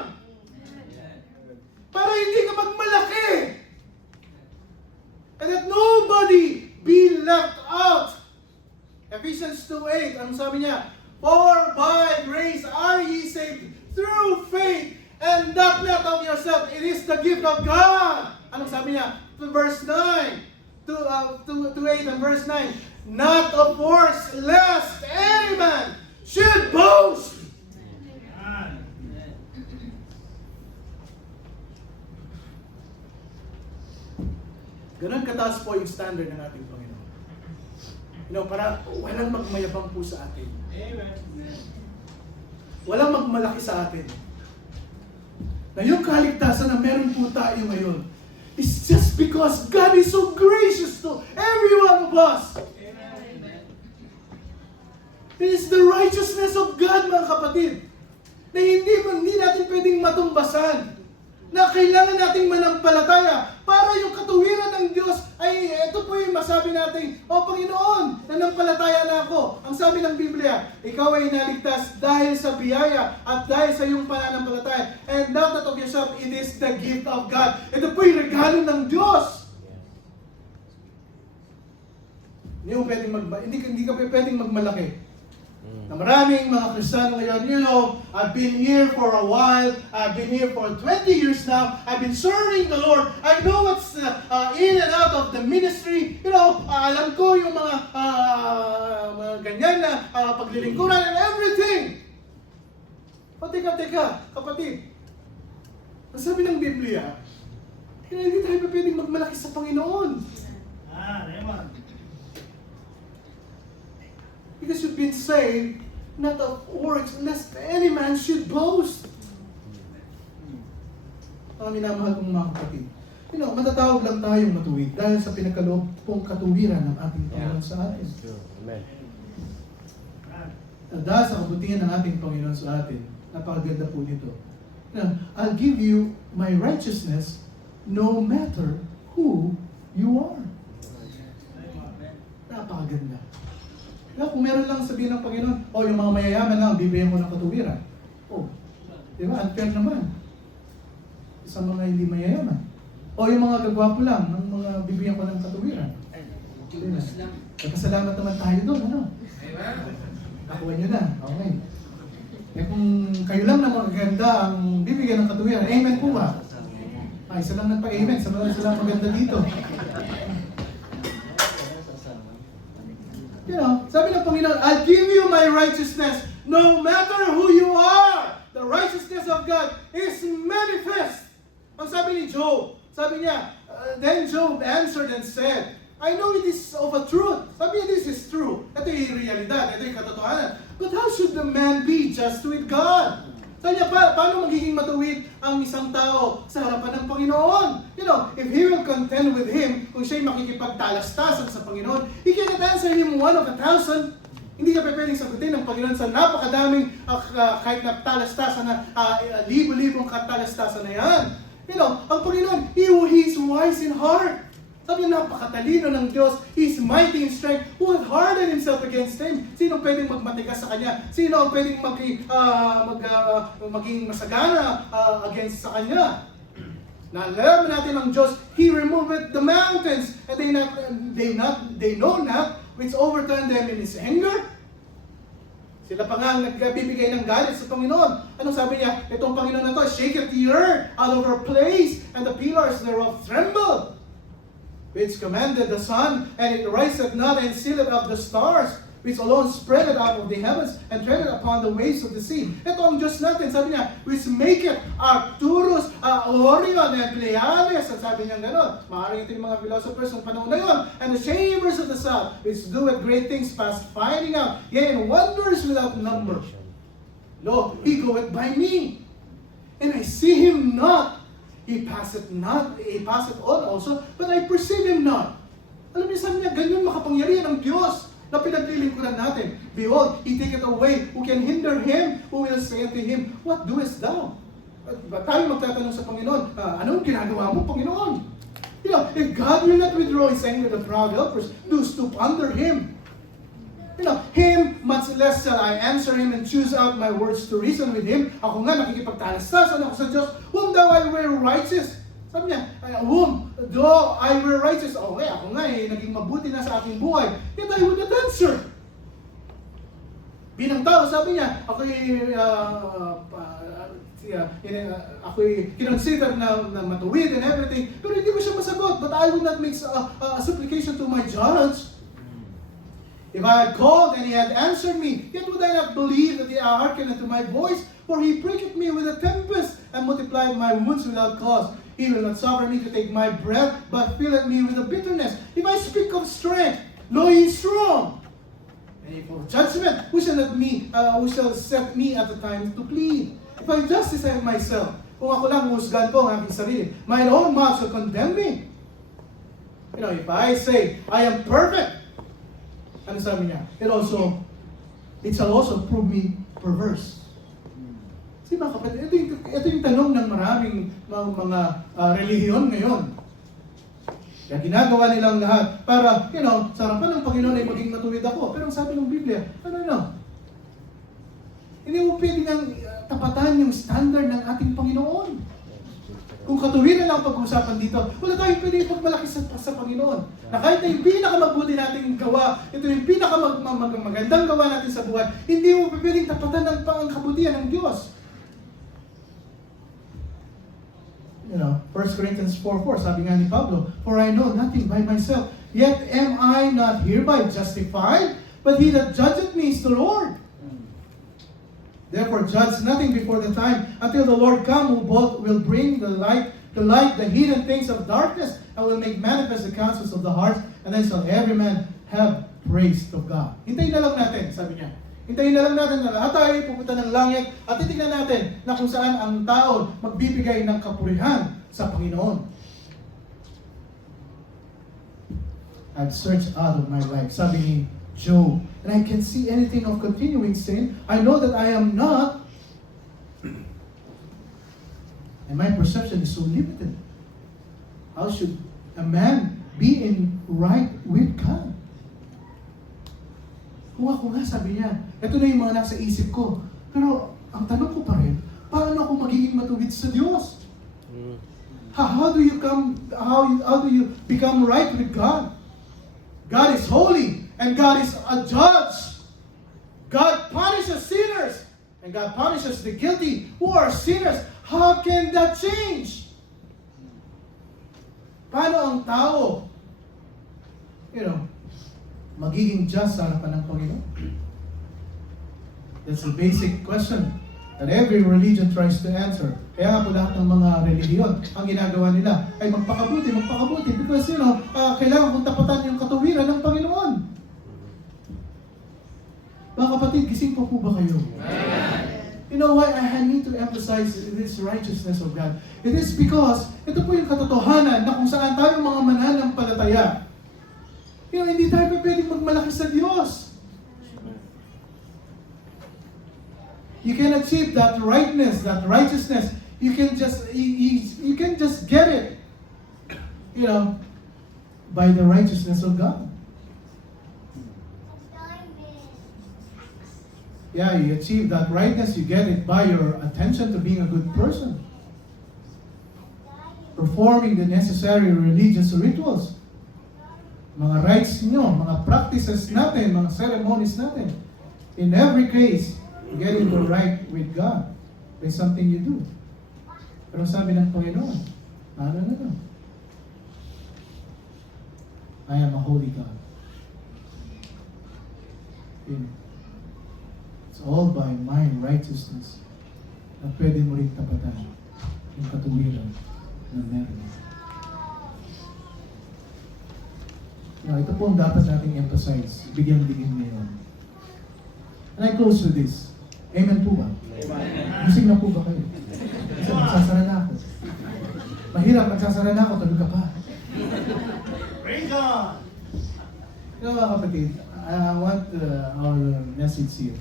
Para hindi ka magmalaki. And that nobody be left out. Ephesians 2:8, ano sabi niya? For by grace are ye saved through faith, and that not of yourself, it is the gift of God. Anong sabi niya? To verse 9, to 8 and verse 9, not of works, lest any man should boast. Ganun kataas po yung standard ng ating Panginoon. Para walang magmayabang po sa atin. Walang magmalaki sa atin. Na yung kaligtasan na meron po tayo ngayon is just because God is so gracious to every one of us. It is the righteousness of God, mga kapatid, na hindi natin pwedeng matumbasan, na kailangan nating manampalataya para yung katuwiran ng Diyos ay ito po yung masabi natin, O Panginoon, nanampalataya na ako. Ang sabi ng Biblia, ikaw ay naligtas dahil sa biyaya at dahil sa iyong pananampalataya. And not that of yourself, it is the gift of God. Ito po yung regalo ng Diyos. Hindi ka pwedeng magmalaki. Na maraming mga Kristiyano ngayon, I've been here for a while, I've been here for 20 years now, I've been serving the Lord, I know what's in and out of the ministry, alam ko yung mga ganyan na paglilingkuran and everything. O teka, kapatid, ang sabi ng Biblia, hindi tayo pwedeng magmalaki sa Panginoon. Because you've been saved, not of works, lest any man should boast. Mga minamahal kong mga kapatid, matatawag lang tayong matuwid dahil sa pinagkaloob pong katuwiran ng ating Panginoon sa atin. Amen. Dahil sa kabutihan ng ating Panginoon sa atin, napakaganda po nito. I'll give you my righteousness no matter who you are. Napakaganda. Kung meron lang sabihin ng Panginoon, yung mga mayayaman lang, bibigyan ko ng katuwiran. Di ba? Unfair naman. Sa mga hindi mayayaman. Yung mga gagwapo lang, ng mga bibigyan ko ng katuwiran. Nagkasalamat naman tayo doon, Nakuha nyo na. Okay. Kung kayo lang na magaganda ang bibigyan ng katuwiran, amen po ba? Isa lang nagpa-amen, isa lang maganda dito. Sabi ng Panginoon, I'll give you my righteousness no matter who you are. The righteousness of God is manifest. Ang sabi ni Job, sabi niya, then Job answered and said, I know it is of a truth. Sabi niya, this is true. Ito yung realidad, ito yung katotohanan. But how should the man be just with God? Sabi niya, paano magiging matuwid ang isang tao sa harapan ng Panginoon? If he will contend with Him, kung siya'y makikipagtalastasan sa Panginoon, He cannot answer him 1 of 1,000. Hindi ka pwedeng sagutin ng Panginoon sa napakadaming kahit na talastasan na libo-libong katalastasan na yan. Ang Panginoon, He is wise in heart. Sabi niya, napakatalino ng Diyos. He's mighty in strength. Who hath hardened himself against Him? Sino pwedeng magmatigas sa Kanya? Sino ang pwedeng maging masagana against sa Kanya? Nalaman natin ang Diyos, He removed the mountains, and they know not which overturned them in His anger. Sila pa nga ang nagbibigay ng galit sa Panginoon. Anong sabi niya? Itong Panginoon na to, shaketh the earth out of her place, and the pillars thereof tremble. Which commanded the sun, and it riseth not, and sealeth up the stars, which alone spreadeth out of the heavens, and treadeth upon the waves of the sea. Ito ang Diyos natin, sabi niya, which maketh Arcturus, Orion, and Pleiades, at sabi niya gano'n. Maaaring ito yung mga philosophers ng panahon na yun. And the chambers of the south, which doeth great things past finding out, yea, and wonders without number. Lo, He goeth by me, and I see Him not. He passeth on also, but I perceive Him not. Alam niyo, sabi niya, ganyan makapangyarihan ang Diyos na pinaglilingkuran natin. Behold, He taketh away who can hinder Him, who will say unto Him, what doest thou? tayo magtatanong sa Panginoon, anong ginagawa mo, Panginoon? You know, if God will not withdraw His anger with the proud helpers, do stoop under Him. You know, Him, much less shall I answer Him and choose out my words to reason with Him. Ako nga, nakikipagtalastasan ako sa Diyos, whom thou I were righteous. Sabi niya, whom though I were righteous, okay, ako nga naging mabuti na sa aking buhay, yet I would not answer. Bilang tao, sabi niya, ako'y kinonsider na matuwid and everything, pero hindi ko siya masagot. But I would not make a supplication to my judge. If I had called and he had answered me, yet would I not believe that he hearkened unto my voice? For he pricked me with a tempest and multiplied my wounds without cause. He will not suffer me to take my breath, but filleth me with a bitterness. If I speak of strength, lo, he is strong. And if of judgment, who shall set me at the time to plead? If I justify myself, kung ako lang husgan ko ang aking sarili, my own mouth shall condemn me. You know, if I say, I am perfect, ano sabi niya? It shall also prove me perverse. Kasi mga kapatid, ito yung tanong ng maraming mga relihiyon ngayon. Kaya ginagawa nilang lahat para, sa harapan ng Panginoon ay maging matuwid ako. Pero ang sabi ng Biblia, hindi mo pwede nang tapatan yung standard ng ating Panginoon. Kung katuwiran lang pag-uusapan dito, wala tayong pwede pagmalaki sa Panginoon. Na kahit na yung pinakamabuti nating gawa, ito yung pinakamagandang gawa natin sa buhay, hindi mo pwedeng tapatan ng kabutihan ng Diyos. 1 Corinthians 4:4, sabi nga ni Pablo, for I know nothing by myself, yet am I not hereby justified, but he that judgeth me is the Lord. Therefore judge nothing before the time, until the Lord come, who both will bring the light the hidden things of darkness, and will make manifest the counsels of the heart, and then shall every man have praise of God. Hintayin na lang natin, sabi niya. Hintayin na lang natin na lahat tayo pupunta ng langit at titignan natin na kung saan ang tao magbibigay ng kapurihan sa Panginoon. I've searched out of my life, sabi ni Job, and I can see anything of continuing sin. I know that I am not, and my perception is so limited. How should a man be in right with God? Kung ako nga, sabi niya, ito na yung mga nasa isip ko. Pero ang tanong ko pa rin, paano ako magiging matuwid sa Diyos? How do you become right with God? God is holy, and God is a judge. God punishes sinners, and God punishes the guilty who are sinners. How can that change? Paano ang tao, magiging just sa harapan ng Panginoon? That's the basic question that every religion tries to answer. Kaya nga po lahat ng mga relihiyon, ang ginagawa nila ay magpakabuti, because kailangan kong tapatan yung katuwiran ng Panginoon. Mga kapatid, gising po ba kayo? Amen. You know why I need to emphasize this righteousness of God? It is because ito po yung katotohanan na kung saan tayo mga mananampalataya. Hindi tayo pwedeng magmalaki sa Diyos. You can achieve that rightness, that righteousness. You can just get it, by the righteousness of God. Yeah, you achieve that rightness, you get it by your attention to being a good person. Performing the necessary religious rituals. Mga rites nyo, mga practices natin, mga ceremonies natin. In every case, getting the right with God by something you do. Pero sabi ng Panginoon, no. I am a holy God. It's all by my righteousness na pwede mo rin tapatan yung katuwiran na meron. Ito po ang dapat nating emphasize, bigyan-bigyan ngayon. And I close with this. Amen po ba? Amen. Gising na po ba kayo? Kasi nagsasara na ako. Mahirap, nagsasara na ako, tulog ka pa. Praise God! Mga kapatid, I want our message here.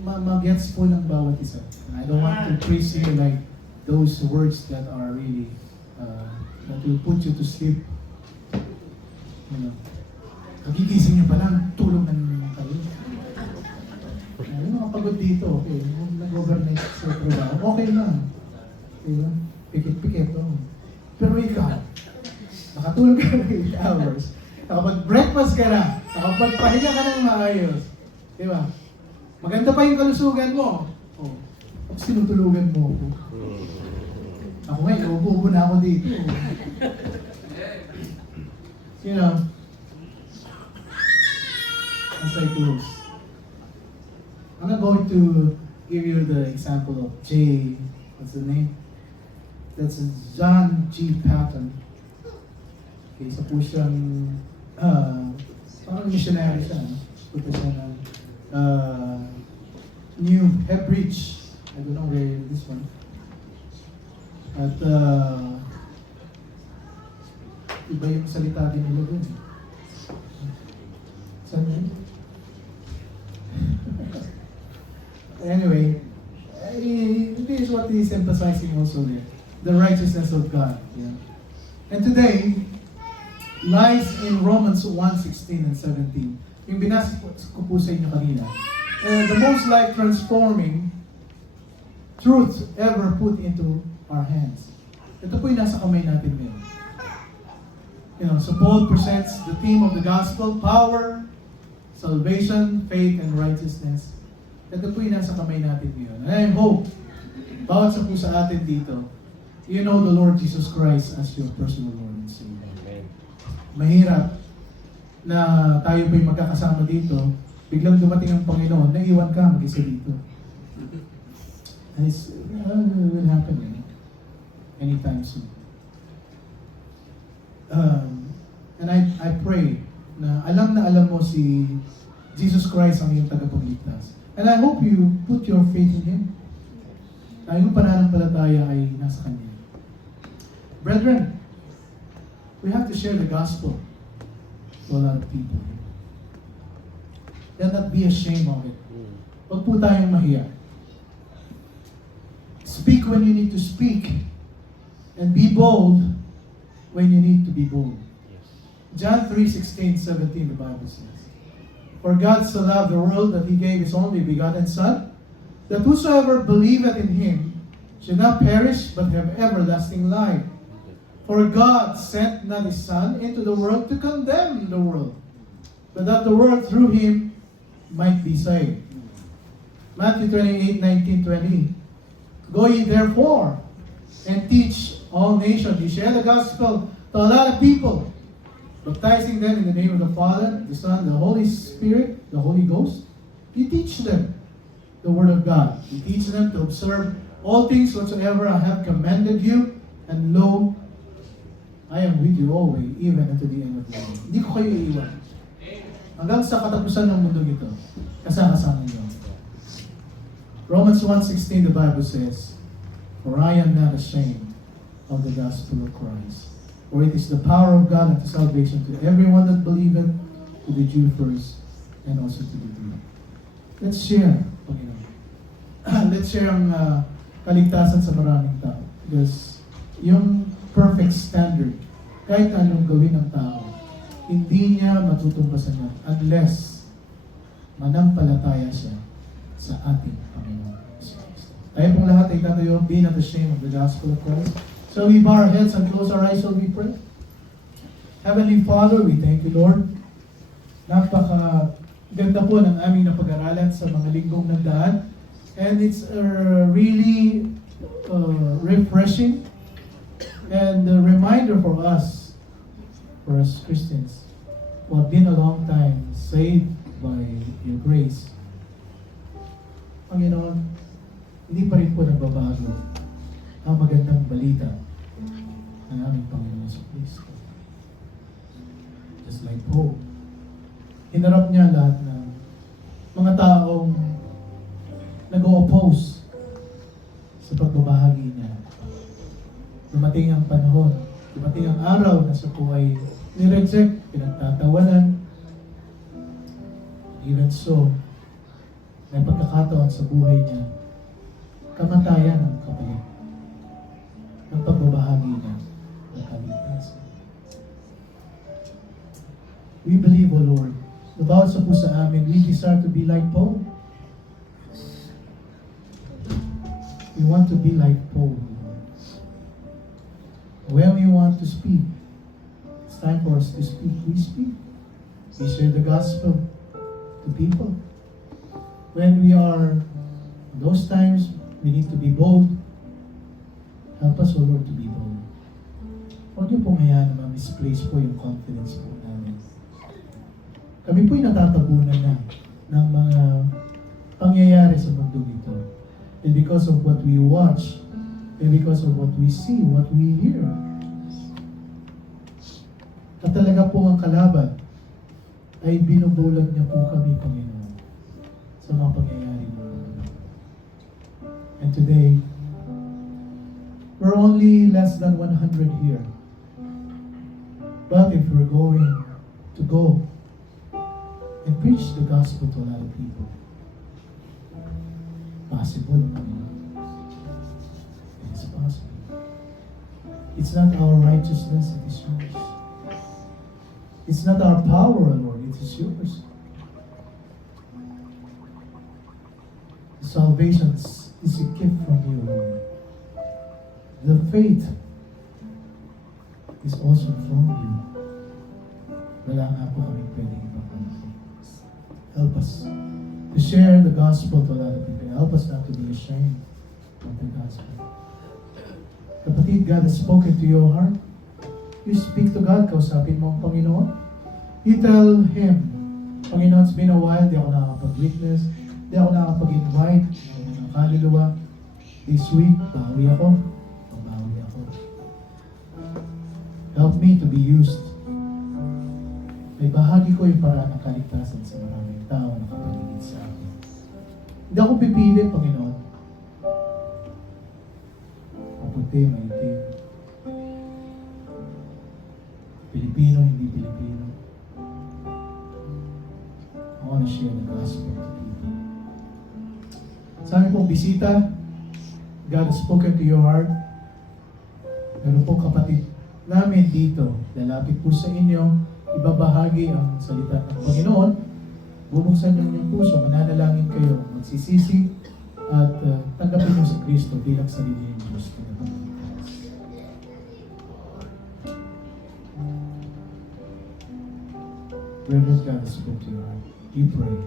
mag-gets po ng bawat isa. And I don't want to preach here like those words that are really that will put you to sleep. You know, kagigising niyo pa lang, tulog na naman kayo. Yung mga pagod dito, okay, nag-overnight sa trabaho, okay lang. Diba? Pikit-pikit, oh. Pero ikaw, nakatulog ka ng 8 hours, nakapag-breakfast ka na, nakapagpahinga ka ng maayos. Diba? Maganda pa yung kalusugan mo. Oh. Tapos tinutulugan mo ako. Ako nga, iubo na ako dito. You know, as I close, I'm not going to give you the example of what's the name? That's John G. Patton. Okay, isa po siyang, parang missionary siya, no? Punta siya ng New Hebridge. I don't know where this one. At, iba yung salita din nila dun. Saan yun? Anyway, this is what he's emphasizing also there. The righteousness of God. Yeah. And today, lies in Romans 1:16 and 17. Yung binasa ko po sa inyo kanina. The most life-transforming truth ever put into our hands. Ito po yung nasa kamay natin ngayon. You know, so Paul presents the theme of the gospel, power, salvation, faith, and righteousness. Ito po yung nasa kamay natin ngayon. And I hope, bawat sa po sa atin dito, you know the Lord Jesus Christ as your personal Lord and Savior. Amen. Mahirap na tayo po'y magkakasama dito, biglang dumating ang Panginoon, naiwan ka mag-isa dito. And it will happen anytime soon. And I pray na alam mo si Jesus Christ ang iyong tagapagligtas. And I hope you put your faith in Him. Tayong pananampalataya ay nasa Kanya. Brethren, we have to share the gospel to a lot of people. Let not be ashamed of it. Huwag po tayong mahiya. Speak when you need to speak. And be bold when you need to be bold. John 3:16-17, the Bible says, For God so loved the world that He gave His only begotten Son, that whosoever believeth in Him should not perish but have everlasting life. For God sent not His Son into the world to condemn the world, but that the world through Him might be saved. Matthew 28:19-20. Go ye therefore and teach all nations. You share the gospel to a lot of people, baptizing them in the name of the Father, the Son, the Holy Spirit, the Holy Ghost. You teach them the Word of God. You teach them to observe all things whatsoever I have commanded you, and lo, I am with you always, even unto the end of the world. Hindi ko kayo iiwan. Hanggang sa katapusan ng mundo ito, kasama-sama niyo. Romans 1:16, the Bible says, For I am not ashamed of the gospel of Christ. For it is the power of God unto salvation to everyone that believeth, to the Jew first, and also to the Greek. Let's share, Panginoon. Let's share ang kaligtasan sa maraming tao. Because yung perfect standard, kahit anong gawin ng tao, hindi niya matutumbasan yan unless manampalataya siya sa ating Panginoon. Tayo pong lahat ay tatayo, be not ashamed of the gospel of Christ. So we bow our heads and close our eyes while we pray. Heavenly Father, we thank you, Lord. Napaka-ganda po ng aming napag-aralan sa mga linggong nagdaan. And it's really refreshing and a reminder for us Christians, who have been a long time saved by your grace. Panginoon, hindi pa rin po nagbabago ang magandang balita ng aming Panginoon sa Kristo. Just like Paul, hinarap niya lahat ng mga taong nag-o-oppose sa pagbabahagi niya. Dumating ang panahon, dumating ang araw na sa po ay nireject, pinagtatawanan. Even so, may pagkakataon sa buhay niya, kamatayan ang kapalit ng pagbabahagi niya ng kaligtasan. We believe, O Lord, na bawat sa puso amin, we desire to be like Paul. We want to be like Paul, Lord. When we want to speak, it's time for us to speak. We speak. We share the gospel to people. When we are, those times, we need to be bold. Help us, O Lord, to be bold. Huwag niyo pong hayaan na ma-misplace po yung confidence po namin. Kami po'y natatabunan na ng mga pangyayari sa mundo ito. And because of what we watch, and because of what we see, what we hear. At talaga po ang kalaban ay binubulag niya po kami, Panginoon, sa mga pangyayari mo. And today, we're only less than 100 here. But if we're going to go and preach the gospel to a lot of people, possible, Panginoon. It is possible. It's not our righteousness, it is yours. It's not our power, Lord, it is yours. Salvation is a gift from you, Lord. The faith is also from you. Wala nga po kami pwedeng ipapalaki. Help us to share the gospel to a lot of people. Help us not to be ashamed of the gospel. Kapatid, God has spoken to your heart. You speak to God, kausapin mo ang Panginoon. You tell Him, Panginoon, it's been a while, di ako nakakapag-witness, di ako nakakapag-invite ng kaluluwa. This week, bawi ako. Bawi ako. Help me to be used. May bahagi ko yung paraan ng kaligtasan sa maraming tao na kapaligid sa akin. Hindi ako pipili, Panginoon. Maputi, maitim. Pilipino, hindi Pilipino. I want to share the gospel to people. Sa amin pong bisita, God has spoken to your heart. Meron pong kapatid namin dito, lalapit po sa inyo, ibabahagi ang salita ng Panginoon. Bubuksan niyo yung puso, mananalangin kayo, magsisisi, at tanggapin niyo sa Kristo bilang sarili ng Diyos. Reverend God has spoken to your heart. You pray.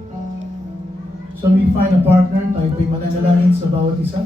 Shall we find a partner? Tayo po'y mananalangin sa bawat isa.